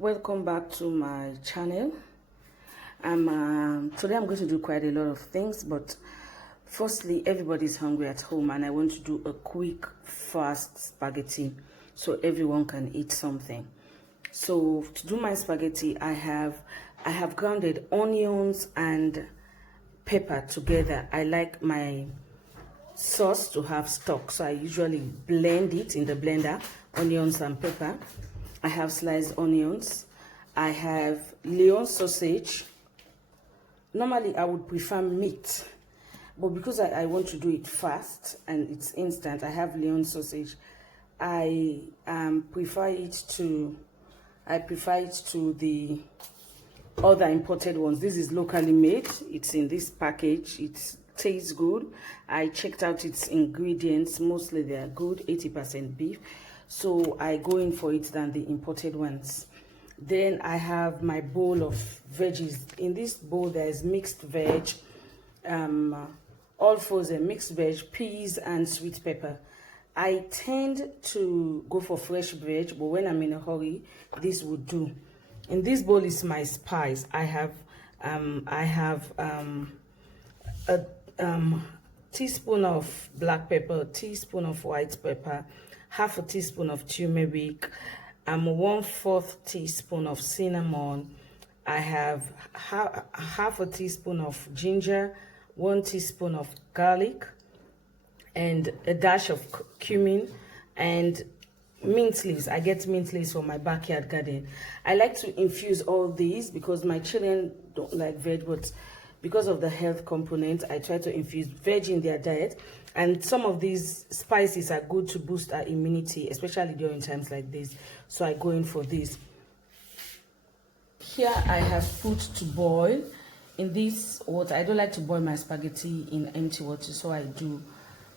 Welcome back to my channel. Today I'm going to do quite a lot of things, but firstly, everybody's hungry at home and I want to do a quick fast spaghetti so everyone can eat something. So to do my spaghetti, I have grounded onions and pepper together. I like my sauce to have stock, so I usually blend it in the blender, onions and pepper. I have sliced onions. I have leone sausage. Normally I would prefer meat, but because I want to do it fast and it's instant, I have leone sausage. I prefer it to the other imported ones. This is locally made. It's in this package. It tastes good. I checked out its ingredients. Mostly they are good, 80% beef, so I go in for it than the imported ones. Then I have my bowl of veggies. In this bowl there is mixed veg, all frozen mixed veg, peas and sweet pepper. I tend to go for fresh veg, but when I'm in a hurry, this would do. In this bowl is my spice. I have a teaspoon of black pepper, a teaspoon of white pepper, half a teaspoon of turmeric, 1/4 teaspoon of cinnamon. I have half a teaspoon of ginger, 1 teaspoon of garlic, and a dash of cumin, and mint leaves. I get mint leaves from my backyard garden. I like to infuse all these because my children don't like veg, but because of the health component, I try to infuse veg in their diet. And some of these spices are good to boost our immunity, especially during times like this. So I go in for this. Here I have put to boil in this water. I don't like to boil my spaghetti in empty water, so I do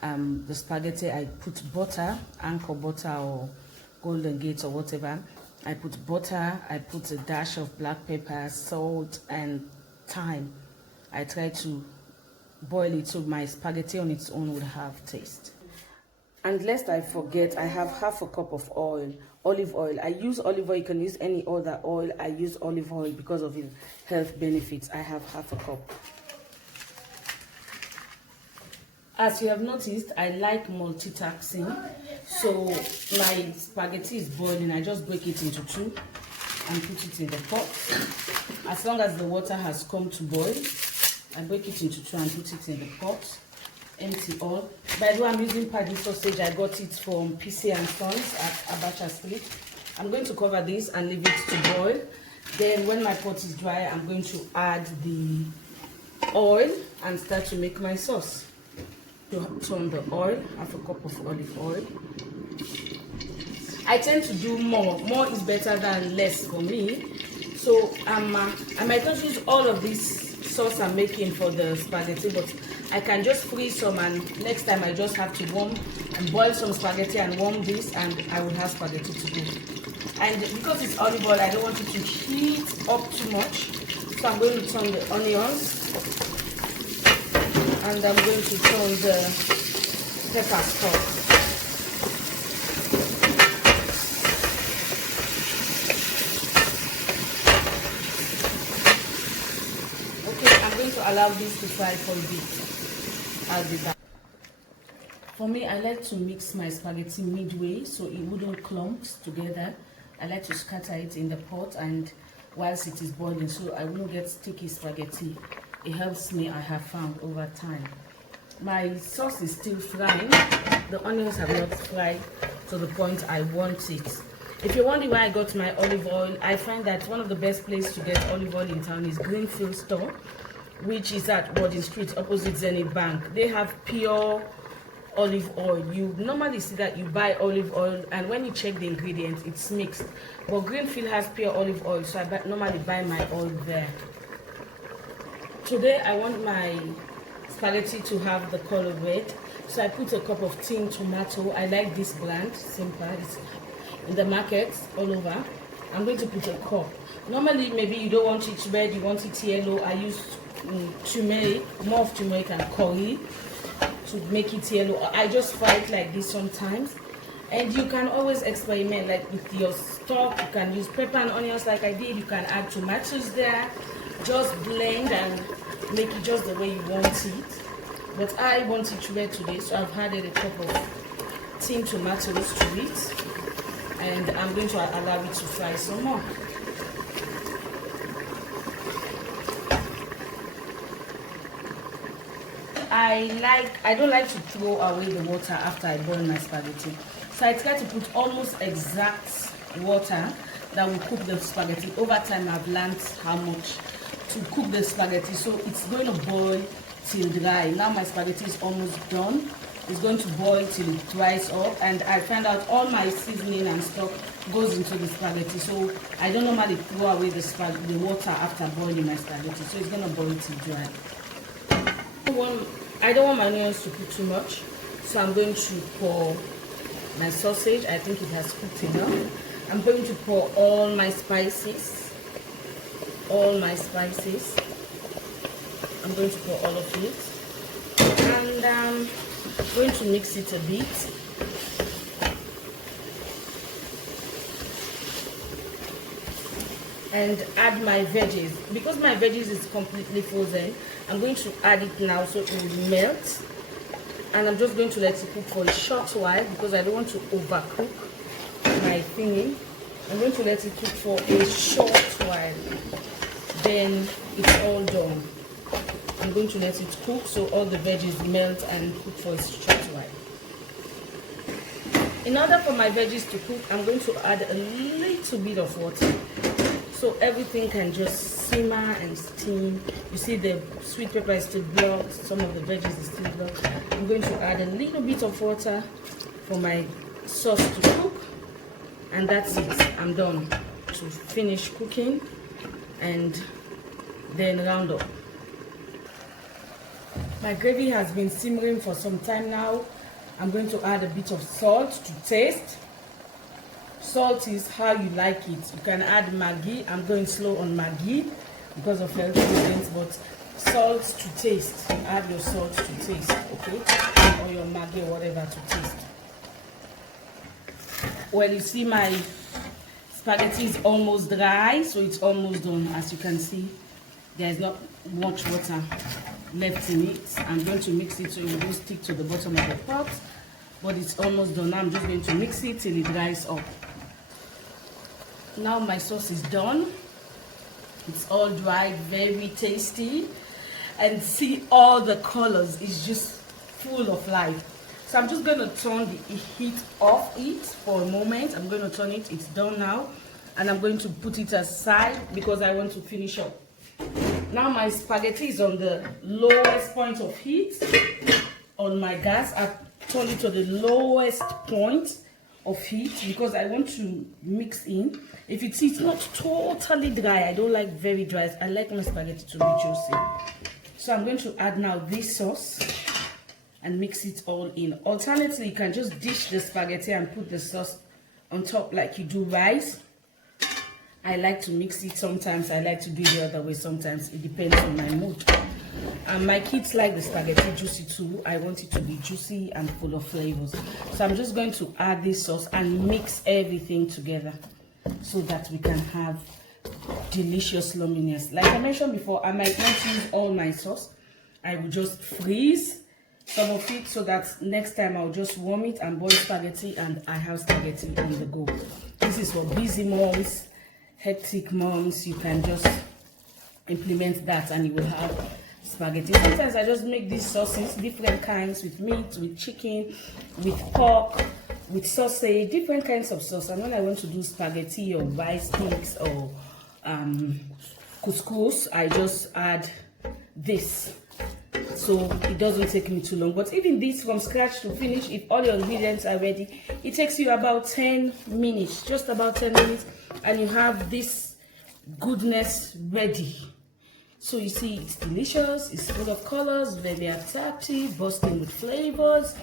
the spaghetti. I put butter, Anchor butter or Golden Gate or whatever. I put butter, I put a dash of black pepper, salt and thyme. I try to boil it so my spaghetti on its own would have taste. And lest I forget, I have half a cup of oil, olive oil. I use olive oil. You can use any other oil. I use olive oil because of its health benefits. I have half a cup. As you have noticed, I like multitasking. So my spaghetti is boiling. I just break it into two and put it in the pot. As long as the water has come to boil, I break it into two and put it in the pot. Empty all. By the way, I'm using paddy sausage. I got it from PC and Sons at Abacha Street. I'm going to cover this and leave it to boil. Then when my pot is dry, I'm going to add the oil and start to make my sauce. To turn the oil, half a cup of olive oil. I tend to do more. More is better than less for me. So I might not use all of this sauce I'm making for the spaghetti, but I can just freeze some, and next time I just have to warm and boil some spaghetti and warm this, and I will have spaghetti to go. And because it's olive oil, I don't want it to heat up too much, so I'm going to turn the onions and I'm going to turn the pepper stock. To allow this to fry for a bit. I'll be back. For me, I like to mix my spaghetti midway so it wouldn't clump together. I like to scatter it in the pot and whilst it is boiling so I won't get sticky spaghetti. It helps me, I have found over time. My sauce is still frying. The onions have not fried to the point I want it. If you're wondering where I got my olive oil, I find that one of the best places to get olive oil in town is Greenfield store, which is at Warden Street opposite Zenith Bank. They have pure olive oil. You normally see that you buy olive oil and when you check the ingredients it's mixed, but Greenfield has pure olive oil, so I normally buy my oil there. Today I want my spaghetti to have the color red, so I put a cup of tin tomato. I like this brand, simple, it's in the market all over. I'm going to put a cup. Normally maybe you don't want it red, you want it yellow. I use turmeric, more of turmeric and curry to make it yellow. I just fry it like this sometimes. And you can always experiment, like with your stock. You can use pepper and onions like I did. You can add tomatoes there. Just blend and make it just the way you want it. But I want it red today, so I've added a couple of tin tomatoes to it, and I'm going to allow it to fry some more. I don't like to throw away the water after I boil my spaghetti, so I try to put almost exact water that will cook the spaghetti. Over time I've learned how much to cook the spaghetti, so it's going to boil till dry. Now my spaghetti is almost done. It's going to boil till it dries up, and I find out all my seasoning and stuff goes into the spaghetti, so I don't normally throw away the water after boiling my spaghetti, so it's going to boil till dry. I don't want my onions to cook too much, so I'm going to pour my sausage. I think it has cooked enough. I'm going to pour all my spices. I'm going to pour all of it, and I'm going to mix it a bit. And add my veggies. Because my veggies is completely frozen, I'm going to add it now so it will melt. And I'm just going to let it cook for a short while because I don't want to overcook my thingy. I'm going to let it cook for a short while. Then it's all done. I'm going to let it cook so all the veggies melt and cook for a short while. In order for my veggies to cook, I'm going to add a little bit of water, so everything can just simmer and steam. You see the sweet pepper is still blocked, some of the veggies is still blocked. I'm going to add a little bit of water for my sauce to cook, and that's it. I'm done to finish cooking and then round up. My gravy has been simmering for some time now. I'm going to add a bit of salt to taste. Salt is how you like it. You can add Maggi. I'm going slow on Maggi because of health reasons, but salt to taste. Add your salt to taste, okay? Or your Maggi or whatever to taste. Well, you see my spaghetti is almost dry, so it's almost done. As you can see, there's not much water left in it. I'm going to mix it so it will stick to the bottom of the pot, but it's almost done. Now I'm just going to mix it till it dries up. Now my sauce is done. It's all dry, very tasty, and see all the colors. It's just full of life. So I'm just going to turn the heat off it for a moment. I'm going to turn it. It's done now, and I'm going to put it aside because I want to finish up. Now my spaghetti is on the lowest point of heat on my gas. I've turned it to the lowest point of heat because I want to mix in. If it's not totally dry, I don't like very dry. I like my spaghetti to be juicy. So I'm going to add now this sauce and mix it all in. Alternatively, you can just dish the spaghetti and put the sauce on top like you do rice. I like to mix it sometimes. I like to do it the other way sometimes. It depends on my mood. And my kids like the spaghetti juicy too. I want it to be juicy and full of flavors. So I'm just going to add this sauce and mix everything together so that we can have delicious luminous. Like I mentioned before, I might not use all my sauce. I will just freeze some of it so that next time I'll just warm it and boil spaghetti, and I have spaghetti on the go. This is for busy moms, hectic moms. You can just implement that and you will have spaghetti. Sometimes I just make these sauces, different kinds, with meat, with chicken, with pork, with sausage, different kinds of sauce. And when I want to do spaghetti or rice cakes or couscous, I just add this, so it doesn't take me too long. But even this from scratch to finish, if all your ingredients are ready, it takes you about 10 minutes, just about 10 minutes, and you have this goodness ready. So you see, it's delicious, it's full of colors, very attractive, bursting with flavors,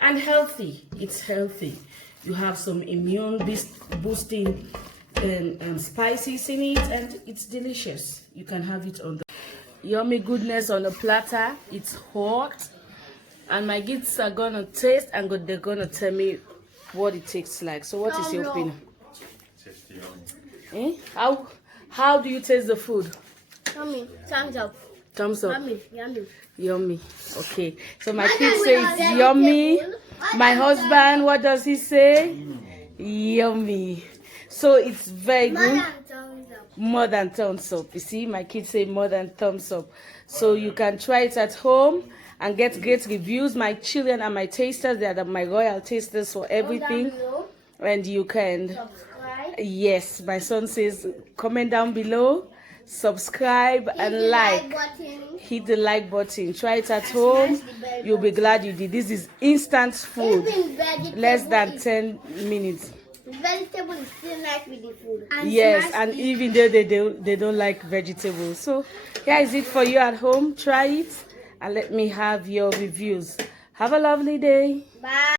and healthy. It's healthy. You have some immune boosting spices in it, and it's delicious. You can have it on the yummy goodness on a platter. It's hot, and my kids are gonna taste and they're gonna tell me what it tastes like. So what is your opinion? Tasty, yummy. How do you taste the food? Yummy. Thumbs up. Thumbs up. Yummy. Yummy. Yummy. Okay. So my kids say it's yummy. My husband, what does he say? Yummy. So it's very good. More than thumbs up. You see, my kids say more than thumbs up. So you can try it at home and get great reviews. My children are my tasters. They are my royal tasters for everything. And you can, Subscribe. yes, my son says comment down below, subscribe and like. Hit the like button. Try it at home. You'll be glad you did. This is instant food. Less than 10 minutes. Vegetable is still nice with the food. Yes, and even though they don't like vegetables. So here is it for you at home. Try it and let me have your reviews. Have a lovely day. Bye.